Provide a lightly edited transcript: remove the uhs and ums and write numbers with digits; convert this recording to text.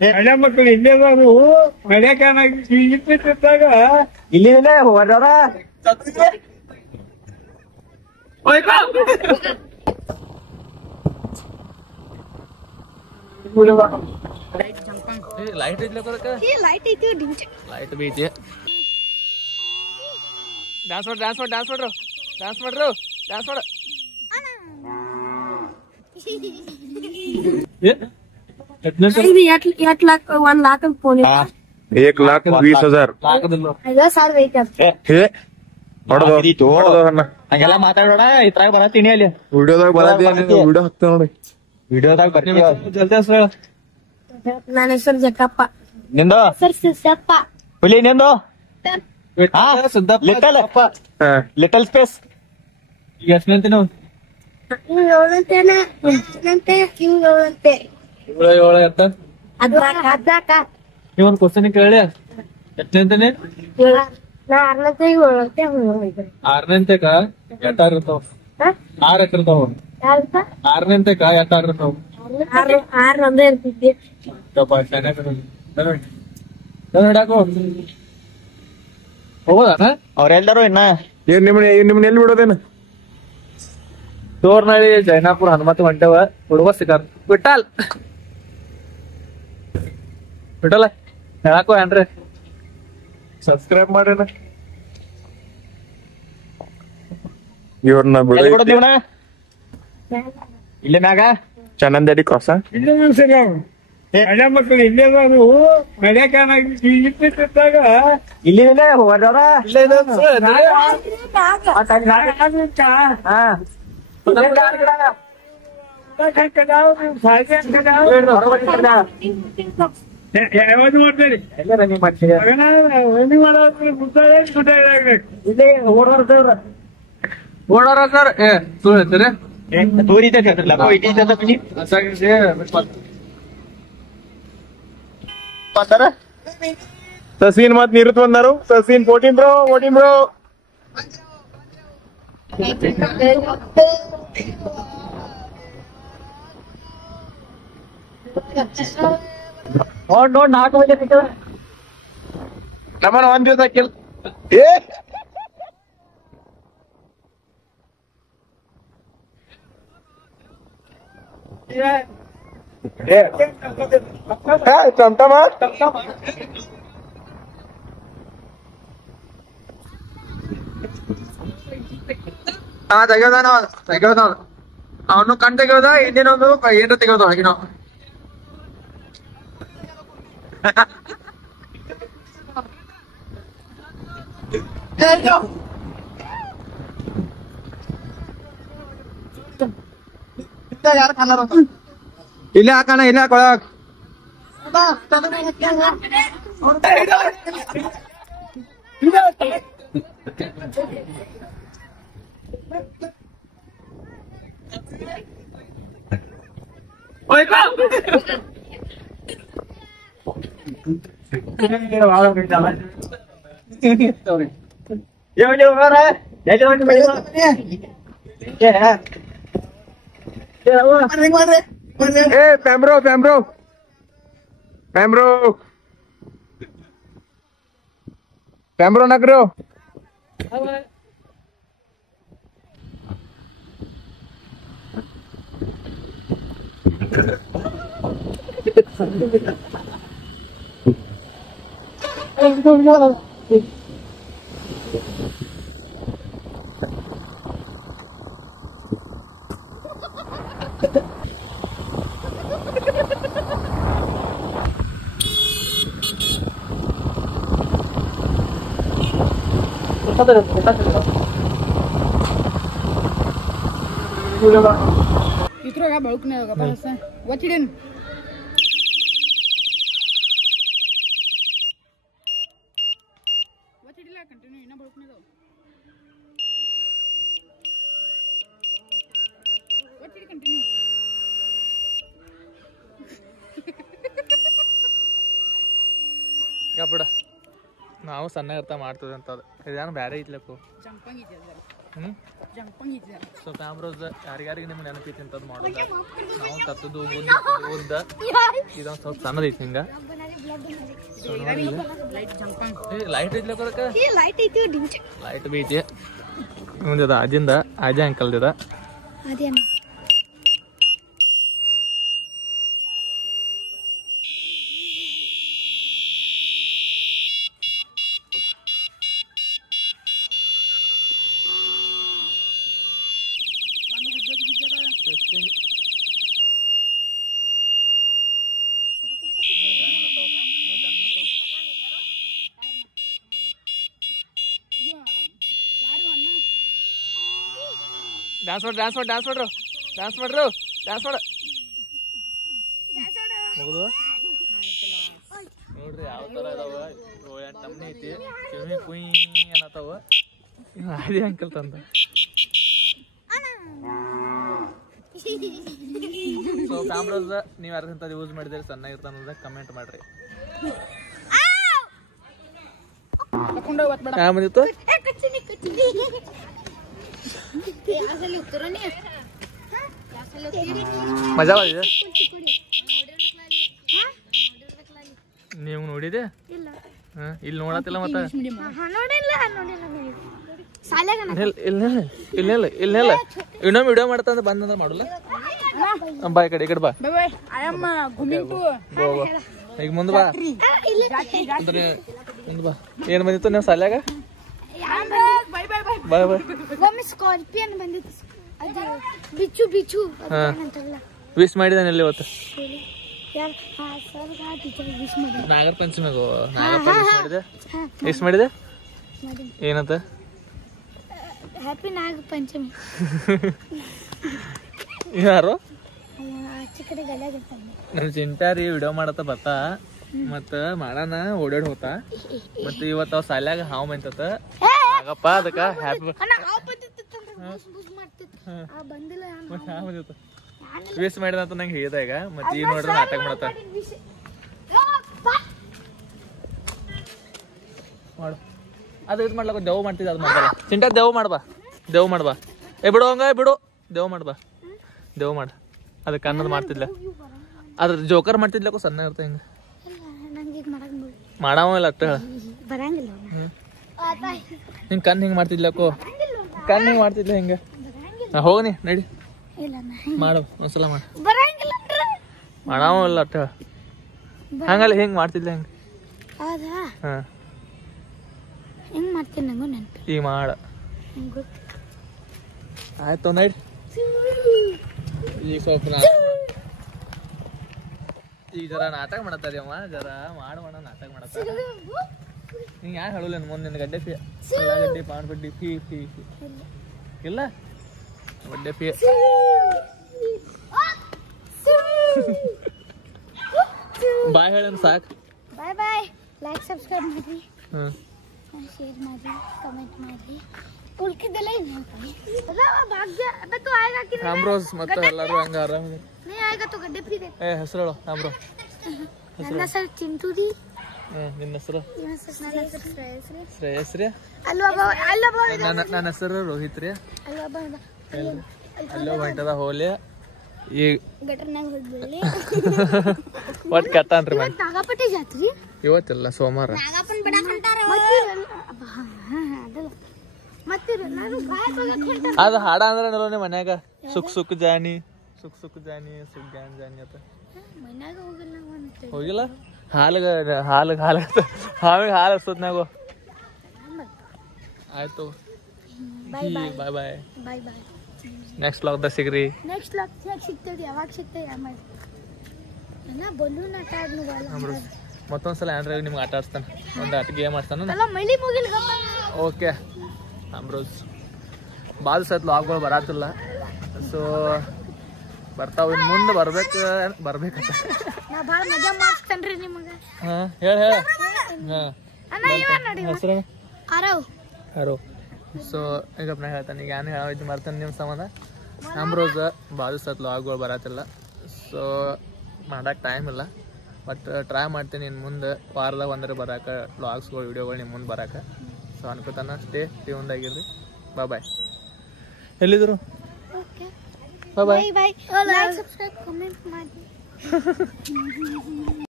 ಹಳೆ ಮಕ್ಕಳು ಇಲ್ಲೇ ಮಳೆಕಾನಾಗಿ ಇದ್ದಾಗ ಇಲ್ಲಿ ಹೊರ ಲೈಟ್ ಐತಿ ಲೈಟ್ ಬಿ ಐತಿ ಡ್ಯಾನ್ಸ್ ಮಾಡ್ರು ಡ್ಯಾನ್ಸ್ ಮಾಡ್ರು ಡ್ಯಾನ್ಸ್ ಮಾಡ್ರು ಡ್ಯಾನ್ಸ್ ಮಾಡು $1 लाख फोन 1,20,000 ಹಂಗೆಲ್ಲ ಮಾತಾಡೋಣ ಇದ್ರಾಗ ಬರತ್ತೀನಿ ಅಲ್ಲಿ ವಿಡಿಯೋದಾಗ ವಿಡಿಯೋ ಹಾಕ್ತೇವೆ ನೋಡಿ ವಿಡಿಯೋದಾಗ ಬರ್ತೀವಿ ಜಲ್ದಿ ಹೆಸರು ನನ್ನ ಹೆಸರು ಜಕ್ಕಪ್ಪ ನಿಂದು ಸಿದ್ದಪ್ಪ ಹುಲಿ ನಿಂದು ಲಿಟಲ್ ಸ್ಪೇಸ್ ಈಗ ಎಷ್ಟು ಅಂತೀನಿ ನೀವೊಂದ್ ಕ್ವಶನ್ ಕೇಳಿ ಎಷ್ಟನೇ ಅಂತಾನೆ ಆರನೇಂತೆಕ ಎಟ್ಟಾರು ಇರ್ತಾವ 6 ಎಕರೆ ಇರ್ತಾವ ಆರನೇಂತೆಕ ಎಟ್ಟಾರು ಇರ್ತಾವ ನೋಡಾಕು ಹೋಗೋದಾನ ಅವ್ರೆಲ್ದಾರು ಇನ್ನ ನಿಮ್ಮನ್ನ ಎಲ್ಲಿ ಬಿಡೋದೇನ ತೋರ್ನಳ್ಳಿ ಜೈನಾಪುರ ಹನುಮಂತ ಹೊಂಟೇವ ಹುಡುಗ ಸಿಗಾರ ಬಿಟ್ಟಾಲ್ ಬಿಟ್ಟಲ್ಲ ಹೇಳಾಕೋ ಏನ್ರಿ ಸಬ್ಸ್ಕ್ರೈಬ್ ಮಾಡ್ರೇನ ಇವ್ರನ್ನ ಬಿಡೋ ಇಲ್ಲೇ ಮ್ಯಾಗ ಚನ್ನಂದೇಡಿ ಕ್ರಾಸ ಹಳೆ ಮಕ್ಕಳು ಇಲ್ಲೇ ಮಳೆಕಾನಾಗಿ ಇದ್ದಾಗ ಇಲ್ಲಿ ಹೊರ ಯಾವ್ದು ಮಾಡ್ತೀರಿ ಓಡಾರ ಸರ್ ಏ ಸುಳ್ಳು ಹೇಳ್ತೀರಿ ಸಸೀನ್ ಮತ್ ನಿರುತ್ ಬಂದಾರು ಸಸೀನ್ 14 ಬ್ರೋ ನೋಡ್ 4 ಬಜೆ ನಮ್ಮನ್ನ ಒಂದ್ ದಿವಸ ಕಿಲ್ ಟಮ್ಟಮ ತೆಗೋದ ಅವನು ಕಣ್ ತೆಗೋದ ಇನ್ನೇನೊಂದು ಏನ್ರ ತೆಗೋದ ಒಳಗಿನ ಇಲ್ಲ ಹಾಕಣ ಇಲ್ಲ ಕೊಳಕ್ ಪ್ಯಾಮ್ರೋ ನಕ್ರು ಇದ್ರಾಗ ಬೆಳಕನೇ ಒಚ್ಚಿಡೇನು ಒಚ್ಚಿಡಿಲ್ಲ ಕಂಟಿನ್ಯೂ ಇನ್ನ ಬೆಳಕನೇ ಒಚ್ಚಿಡಿ ಕಂಟಿನ್ಯೂ ಬಿಡ ನಾವು ಸಣ್ಣ ಇರ್ತಾ ಮಾಡ್ತದೆ ಅಂತದ ಇದೇನು ಬೇರೆ ಐತ್ಲಕ್ಕು ಜಂಪಂಗ್ ಇದೆ ಜರ ಹ್ಞೂ ಜಂಪಂಗ್ ಇದೆ ಜರ ಸೊ ಕ್ಯಾಮ್ರೋಸ್ ಯಾರಿಗಾರಿಗೆ ನಿಮ್ಗೆ ನೆನಪೈತಿ ಅಂತದ್ದು ಮಾಡೋದು ನಾವು ತತ್ತದು ಉದ್ದ ಇದೊಂದು ಸ್ವಲ್ಪ ಸಣ್ಣದೈತಿ ಹಿಂಗೆ ಲೈಟ್ ಜಂಪಂಗ್ ಲೈಟ್ ಐತ್ಲಕ್ಕ ಅದಕ್ಕೆ ಲೈಟ್ ಐತಿ ಲೈಟ್ ಬಿ ಐತಿ ಮುಂದಿದ ಅಜ್ಜಿಂದ ಅಜ್ಜ ಅಂಕಲ್ದಿದ ಅದೇನ ಡ್ಯಾನ್ಸ್ ಮಾಡ್ರು ಮುಗಿದು ನೋಡ್ರಿ ಯಾವ ಥರ ಇದಾವ ಟಮ್ನಿ ಐತಿ ಕಿವಿ ಕುಯ್ ಅನ್ನತ್ತಾವ ಅದೇ ಅಂಕಲ್ ತಂದ ಸೊ ಕ್ಯಾಮ್ರಾಸ್ ನೀವು ಯಾರ್ದಂಥದ್ದು ಯೂಸ್ ಮಾಡಿದ್ರೆ ಚೆನ್ನಾಗಿರ್ತ ಅನ್ನೋದ ಕಮೆಂಟ್ ಮಾಡ್ರಿ ಯಾವ ಬಂದಿತ್ತು ಮಜಾ ಬಂದಿದೆ ನೀವು ನೋಡಿದೆ ಇಲ್ಲಿ ನೋಡತ್ತಿಲ್ಲ ಮತ್ತೆ ಇಲ್ಲ ಇನ್ನೊಮ್ಮೆ ವಿಡಿಯೋ ಮಾಡ್ತಾ ಬಂದಂದ್ರೆ ಮಾಡಲ್ಲ ಬಾ ಈ ಕಡೆ ಬಾ ಈಗ ಮುಂದೆ ಬಾ ಅಂದ್ರೆ ಮುಂದೆ ಬಾ ಏನ್ ಬಂದಿತ್ತು ನೀವು ಸಾಲ್ಯಾಗ ಬಾಯ್ ಬಾಯ್ ಸ್ಕಾರ್ಪಿಯನ್ ಬಂದಿತ್ತು ಬಿಚ್ಚು ಬಿಚ್ಚು ವಿಶ್ ಮಾಡಿದಾನೆ ಇಲ್ಲಿ ಇವತ್ತು ವಿಶ್ ಮಾಡಿ ನಾಗರ ಪಂಚಮಿಗೂ ಮಾಡಿದೆ ಎಷ್ಟು ಮಾಡಿದೆ ಏನಂತ ಹ್ಯಾಪಿ ನಾಗ ಪಂಚಮಿ ಯಾರು ಆಚೆ ಕಡೆ ಗಲ್ಯಾಗಿರ್ತಾನೆ ನಮ್ ಚಿಂಟ್ಯಾರಿ ವಿಡಿಯೋ ಮಾಡತ್ತ ಬತ್ತ ಮತ್ತ ಮಾಡಾನ ಓಡಾಡ್ ಹೋತ ಮತ್ತ ಇವತ್ತ ಅವ್ ಸಾಲ್ಯಾಗ ಹಾವ್ ಬಂತತ ನಾಗಪ್ಪ ಅದಕ್ಕ ಹ್ಯಾಪಿ ವಿಶ್ ಮಾಡಿದಂತ ನಂಗೆ ಹೇಳಿದ ಈಗ ಮತ್ತೆ ಈಗ ನೋಡ್ರಿ ನಾಟಕ ಮಾಡತ್ತ ಮಾಡು ಅದು ಇದು ಮಾಡ್ಲಕ್ಕ ದೇವ್ ಮಾಡ್ತಿದ್ದ ಅದು ಮಾಡಲ್ಲ ಚಿಂಟ್ಯಾ ದೇವ್ ಮಾಡ್ಬಾ ಏ ಬಿಡು ಹಂಗ ಬಿಡು ದೇವ್ ಮಾಡ್ಬಾ ದೇವ್ ಮಾಡ ಅದಕ್ಕೆ ಅನ್ನೋದು ಮಾಡ್ತಿದ್ಲ ಅದ್ರ ಜೋಕರ್ ಮಾಡ್ತಿದ್ಲಕ್ಕೂ ಸಣ್ಣ ಇರ್ತ ಹಿಂಗ ಮಾಡಾವ ಇಲ್ಲ ಅಷ್ಟ ಬರಂಗಿಲ್ಲ ಹಿಂಗ್ ಕಣ್ ಹಿಂಗ್ ಮಾಡ್ತಿದ್ಲಕ್ಕೂ ಕಣ್ ಹಿಂಗ್ ಮಾಡ್ತಿದ್ಲ ಹಿಂಗ ಹೋಗನಿ ನಡಿ ಮಾಡು ಒಂದ್ಸಲ ಮಾಡ ಮಾಡಾವ ಇಲ್ಲ ಅಷ್ಟ ಹಂಗಲ್ಲ ಹಿಂಗ್ ಮಾಡ್ತಿದ್ಲ ಹಿಂಗ ಹಾ ಹೆಂಗ್ ಮಾಡ್ತೀನಿ ನಂಗೂ ನೆನಪು ಈಗ ಮಾಡ ಆಯ್ತು ನಡಿ ಈಗ ಸ್ವಲ್ಪ ಈಗ ಜರ ನಾಟಕ ಮಾಡತ್ತಾರಮ್ಮ ಜರ ಮಾಡೋಣ ನಾಟಕ ಮಾಡತ್ತ ಹಿಂಗ ಯಾರು ಹೇಳಲ್ಲ ಮುಂದೆ ನಿನ್ನ ಗಡ್ಡೆ ಫೀ ಗಡ್ಡೆ ಪಾನ್ ಗಡ್ಡೆ ಫೀ ಫೀ ಫೀ ಇಲ್ಲ ಗಡ್ಡೆ ಫೀ ಬಾಯ್ ಹೇಳ ಸಾಕು ಬಾಯ್ ಬಾಯ್ ಲೈಕ್ ಸಬ್ಸ್ಕ್ರೈಬ್ ಮಾಡ್ರಿ ಹಾಂ ಶೇರ್ ಮಾಡ್ರಿ ಕಮೆಂಟ್ ಮಾಡ್ರಿ ಉಳ್ಕಿದ್ದೆಲ್ಲ ಭಾಗ್ಯ तो आएगा कि ರಾಮ್ರೋಸ್ ಮತ್ತೆ ಎಲ್ಲರೂ ಹಂಗ ಆರಾಮ नहीं आएगा तो गड्ढे फ्री दे ಏ ಹೆಸರು ಹೇಳು ರಾಮ್ರೋ ನನ್ನ ಹೆಸರು ಚಿಂಟುರಿ ನಿನ್ನ ಹೆಸರು ಶ್ರೇಯಸ್ ರೀ ಅಲ್ವಾ ನನ್ನ ಹೆಸರು ರೋಹಿತ್ ರೀ ಅಲ್ವಾ ಅಲ್ಲೋ ಹೊಂಟದ ಹೋಲಿ ಈಗ ಗಟರ್ನಾಗ ಹೋಗ್ಬಿಡ್ಲಿ ಒಟ್ಟು ಕಟ್ಟಾನ್ರಿ ಮನೆ ನಾಗಪಟ್ಟಿ ಜಾತ್ರಿ ಇವತ್ತಿಲ್ಲ ಸೋಮವಾರ ನಾಗಪ್ಪನ ಬಿಡ ಹೊಂಟಾರ ಅದು ಹಾಡ ಅಂದ್ರೆ ನೋಡೋಣ ಮನ್ಯಾಗ ಸುಕ್ ಸುಕ್ ಜಾನಿ ಸುಕ್ ಜಾನಿ ಜಾನಿ ಅಂತ ಮನ್ಯಾಗ ಹೋಗಿಲ್ಲ ಹೋಗಿಲ್ಲ ಹಾಲಿಗೆ ಹಾವಿಗೆ ಹಾಲು ಹಸ್ತದ್ನಾಗು ಆಯ್ತು ಬಾಯ್ ಬಾಯ್ ಬಾಯ್ ಬಾಯ್ ನೆಕ್ಸ್ಟ್ ಲಾಕ್ದಾಗ ಸಿಗ್ರಿ ನೆಕ್ಸ್ಟ್ ಲಾಕ್ ಸಿಗ್ತೇವೆ ಯಾವಾಗ ಸಿಗ್ತೇವೆ ಎಲ್ಲ ಬಲೂನ್ ಆಟ ಆಡ್ನು ಮತ್ತೊಂದ್ಸಲ ಏನ್ರ ನಿಮ್ಗೆ ಆಟ ಆಡ್ತಾನೆ ಒಂದು ಆಟ ಗೇಮ್ ಆಡ್ತಾನ ಮಳಿ ಮುಗಿಲ್ ಓಕೆ ಅಮ್ರೋಸ್ ಭಾಳ ಸತ್ ಲಾಗ್ಗಳು ಬರತ್ತಿಲ್ಲ ಸೊ ಬರ್ತಾವ ಇನ್ನು ಮುಂದೆ ಬರ್ಬೇಕಂತ ನಾ ಭಾಳ ಮಜಾ ಮಾಡ್ತೇನ್ರಿ ನಿಮಗೆ ಹಾಂ ಹೇಳ ಹಾಂ ಹೆಸರು ಯಾರು ಸೊ ಈಗ ನಾ ಹೇಳ್ತಾನೆ ಈಗ ಏನು ಹೇಳೋ ಇದು ಮಾಡ್ತಾನೆ ನಿಮ್ಮ ಸಂಬಂಧ ಅಮ್ರೋಸ್ ಭಾಳ ಸತ್ ಲಾಗ್ಗಳು ಬರತ್ತಿಲ್ಲ ಸೊ ಮಾಡಕ್ಕೆ ಟೈಮ್ ಇಲ್ಲ ಬಟ್ ಟ್ರೈ ಮಾಡ್ತೀನಿ ಇನ್ನು ಮುಂದೆ ವಾರದಾಗ ಒಂದರೆ ಬರೋಕೆ ವ್ಲಾಗ್ಸ್ಗಳು ವಿಡಿಯೋಗಳು ನಿಮ್ಮ ಮುಂದೆ ಬರೋಕೆ. ಸೊ ಅನ್ಕೋತಾನ ಸ್ಟೇ ಟ್ಯೂನ್ದಾಗಿರ್ರಿ. ಬಾಯ್. ಎಲ್ಲಿದ್ರು? Okay bye. Bye. Like subscribe comment ಮಾಡಿ.